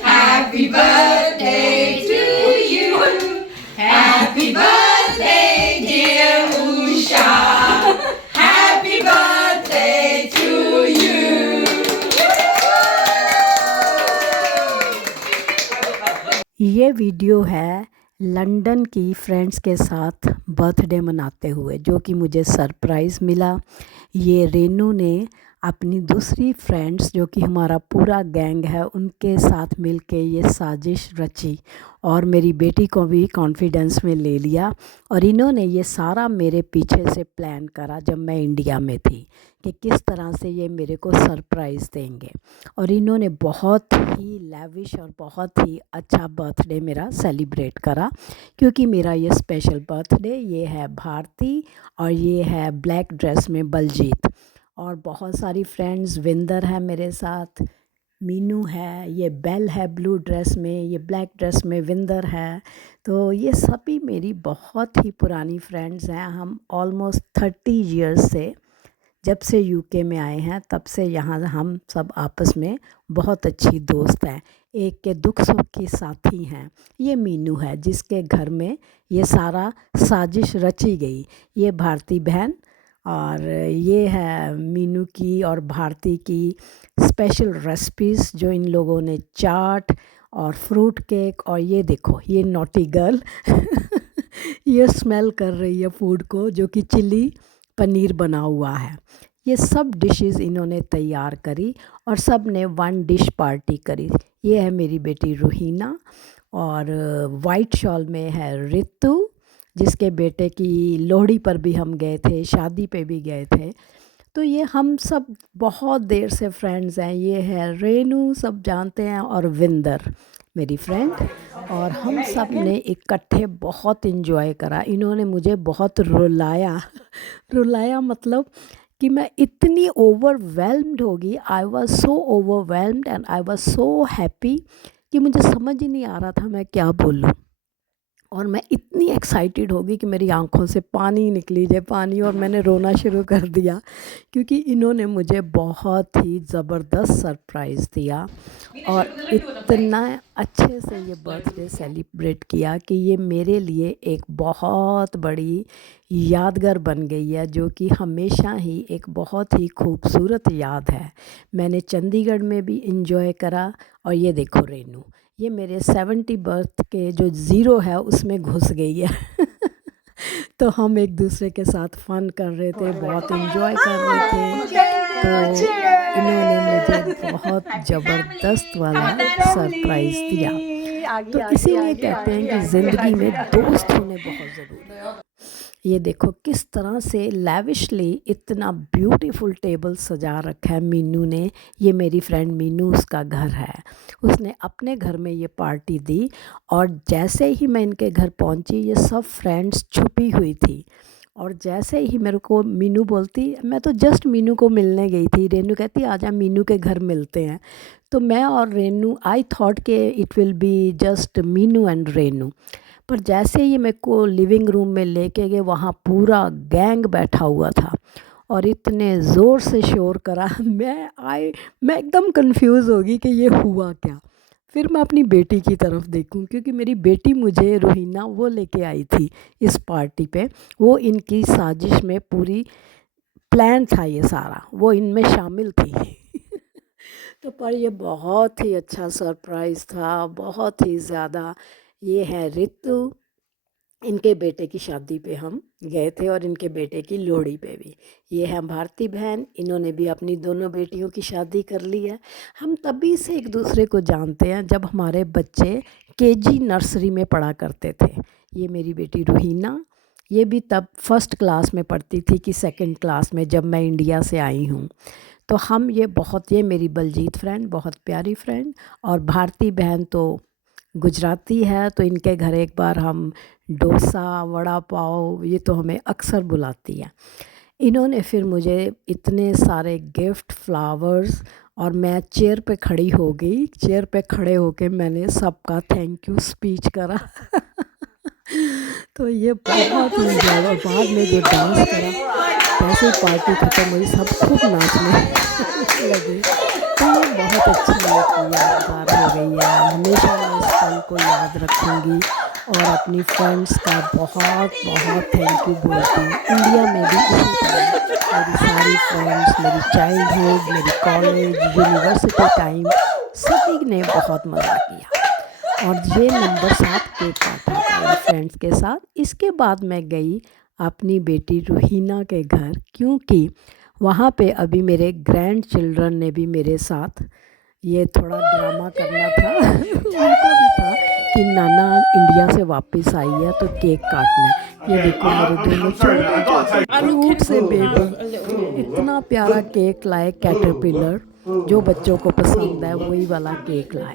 Happy birthday to you. Happy birthday, dear Usha. Happy birthday to you. ये video है London की friends के साथ बर्थडे मनाते हुए, जो कि मुझे सरप्राइज़ मिला। ये रेनू ने अपनी दूसरी फ्रेंड्स, जो कि हमारा पूरा गैंग है, उनके साथ मिलके ये साजिश रची और मेरी बेटी को भी कॉन्फिडेंस में ले लिया। और इन्होंने ये सारा मेरे पीछे से प्लान करा जब मैं इंडिया में थी कि किस तरह से ये मेरे को सरप्राइज़ देंगे। और इन्होंने बहुत ही लैविश और बहुत ही अच्छा बर्थडे मेरा सेलिब्रेट करा, क्योंकि मेरा ये स्पेशल बर्थडे, ये है भारती और ये है ब्लैक ड्रेस में बलजीत। और बहुत सारी फ्रेंड्स, विंदर है मेरे साथ, मीनू है, ये बेल है ब्लू ड्रेस में, ये ब्लैक ड्रेस में विंदर है। तो ये सभी मेरी बहुत ही पुरानी फ्रेंड्स हैं। हम ऑलमोस्ट 30 इयर्स से, जब से यूके में आए हैं तब से यहाँ हम सब आपस में बहुत अच्छी दोस्त हैं, एक के दुख सुख की साथी हैं। ये मीनू है जिसके घर में ये सारा साजिश रची गई। ये भारती बहन, और ये है मीनू की और भारती की स्पेशल रेसिपीज़, जो इन लोगों ने चाट और फ्रूट केक। और ये देखो, ये नॉटी गर्ल ये स्मेल कर रही है फूड को, जो कि चिली पनीर बना हुआ है। ये सब डिशेस इन्होंने तैयार करी और सब ने वन डिश पार्टी करी। ये है मेरी बेटी रूहीना, और वाइट शॉल में है रितु, जिसके बेटे की लोहड़ी पर भी हम गए थे, शादी पे भी गए थे। तो ये हम सब बहुत देर से फ्रेंड्स हैं। ये है रेनू, सब जानते हैं, और विंदर मेरी फ्रेंड। और हम सब ने इकट्ठे बहुत इन्जॉय करा। इन्होंने मुझे बहुत रुलाया रुलाया मतलब कि मैं इतनी ओवरवेल्म्ड होगी। I was so overwhelmed and I was so happy कि मुझे समझ ही नहीं आ रहा था मैं क्या बोलूँ। और मैं इतनी एक्साइटेड होगी कि मेरी आंखों से पानी निकली जाए, पानी, और मैंने रोना शुरू कर दिया, क्योंकि इन्होंने मुझे बहुत ही ज़बरदस्त सरप्राइज़ दिया और इतना अच्छे से ये बर्थडे सेलिब्रेट किया कि ये मेरे लिए एक बहुत बड़ी यादगार बन गई है, जो कि हमेशा ही एक बहुत ही खूबसूरत याद है। मैंने चंडीगढ़ में भी इंजॉय करा। और ये देखो रेनू, ये मेरे 70 बर्थ के जो ज़ीरो है उसमें घुस गई है तो हम एक दूसरे के साथ फ़न कर रहे थे, बहुत इन्जॉय कर रहे थे। तो इन्होंने मुझे बहुत ज़बरदस्त वाला सरप्राइज़ दिया। तो इसीलिए कहते हैं कि ज़िंदगी में दोस्त होने बहुत ज़रूरी है। ये देखो किस तरह से लैविशली इतना ब्यूटीफुल टेबल सजा रखा है मीनू ने। ये मेरी फ्रेंड मीनू, उसका घर है, उसने अपने घर में ये पार्टी दी। और जैसे ही मैं इनके घर पहुंची, ये सब फ्रेंड्स छुपी हुई थी। और जैसे ही मेरे को मीनू बोलती, मैं तो जस्ट मीनू को मिलने गई थी, रेनू कहती आजा मीनू के घर मिलते हैं। तो मैं और रेनू, आई थॉट के it will be just Meenu and Renu. पर जैसे ही मेरे को लिविंग रूम में लेके गए, वहाँ पूरा गैंग बैठा हुआ था और इतने ज़ोर से शोर करा मैं एकदम कंफ्यूज हो गई कि ये हुआ क्या। फिर मैं अपनी बेटी की तरफ देखूं, क्योंकि मेरी बेटी मुझे रूहीना वो लेके आई थी इस पार्टी पे। वो इनकी साजिश में पूरी प्लान था, ये सारा वो इनमें शामिल थी तो पर ये बहुत ही अच्छा सरप्राइज़ था, बहुत ही ज़्यादा। ये है रितु, इनके बेटे की शादी पे हम गए थे और इनके बेटे की लोहड़ी पे भी। ये है भारती बहन, इन्होंने भी अपनी दोनों बेटियों की शादी कर ली है। हम तभी से एक दूसरे को जानते हैं जब हमारे बच्चे केजी नर्सरी में पढ़ा करते थे। ये मेरी बेटी रूहीना, ये भी तब फर्स्ट क्लास में पढ़ती थी कि सेकंड क्लास में, जब मैं इंडिया से आई हूँ। तो हम ये मेरी बलजीत फ्रेंड, बहुत प्यारी फ्रेंड। और भारती बहन तो गुजराती है, तो इनके घर एक बार हम डोसा, वड़ा पाव, ये तो हमें अक्सर बुलाती है। इन्होंने फिर मुझे इतने सारे गिफ्ट, फ्लावर्स, और मैं चेयर पे खड़ी हो गई। चेयर पे खड़े होके मैंने सबका थैंक यू स्पीच करा तो ये बहुत ही ज़्यादा, बाद में जो डांस करा, कैसे पार्टी ख़त्म हुई, सब खूब नाचने लगे। तो ये बहुत अच्छी एक यादगार हो गई है। हमेशा मैं इस पल को याद रखूँगी और अपनी फ्रेंड्स का बहुत बहुत थैंक यू बोलती हूँ। इंडिया में भी इसी तरह मेरी सारी फ्रेंड्स, मेरी चाइल्डहुड, मेरी कॉलेज, यूनिवर्सिटी टाइम, सभी ने बहुत मज़ा किया। और ये नंबर 7 केक काटा था मेरी फ्रेंड्स के साथ। इसके बाद मैं गई अपनी बेटी रूहीना के घर, क्योंकि वहाँ पे अभी मेरे ग्रैंड चिल्ड्रन ने भी मेरे साथ ये थोड़ा ड्रामा करना था उनको भी था कि नाना इंडिया से वापस आई है तो केक काटना है। ये देखो मेरे दोनों छोटे क्यूट से बेबी इतना प्यारा केक लाए, कैटरपिलर, जो बच्चों को पसंद है वही वाला केक लाए।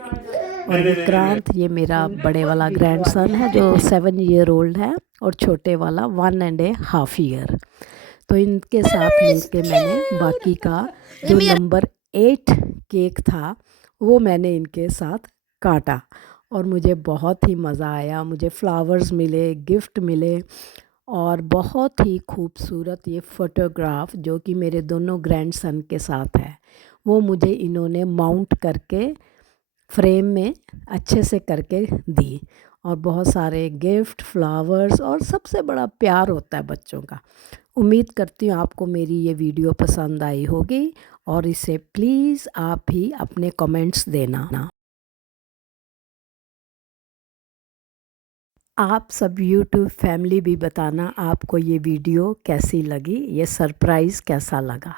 और विक्रांत ये मेरा बड़े वाला ग्रैंडसन है जो 7 ईयर ओल्ड है, और छोटे वाला 1.5 ईयर। तो इनके साथ मिलके मैंने बाकी का जो नंबर 8 केक था वो मैंने इनके साथ काटा, और मुझे बहुत ही मज़ा आया। मुझे फ्लावर्स मिले, गिफ्ट मिले, और बहुत ही खूबसूरत ये फ़ोटोग्राफ जो कि मेरे दोनों ग्रैंडसन के साथ है, वो मुझे इन्होंने माउंट करके फ्रेम में अच्छे से करके दी। और बहुत सारे गिफ्ट, फ्लावर्स, और सबसे बड़ा प्यार होता है बच्चों का। उम्मीद करती हूँ आपको मेरी ये वीडियो पसंद आई होगी, और इसे प्लीज़ आप ही अपने कमेंट्स देना। आप सब यूट्यूब फैमिली भी बताना आपको ये वीडियो कैसी लगी, ये सरप्राइज़ कैसा लगा।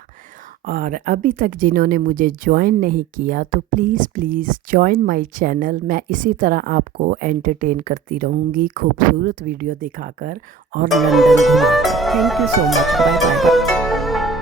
और अभी तक जिन्होंने मुझे ज्वाइन नहीं किया तो please please join my channel. मैं इसी तरह आपको एंटरटेन करती रहूँगी, खूबसूरत वीडियो दिखाकर और लंदन घुमाकर। Thank you so much, bye bye.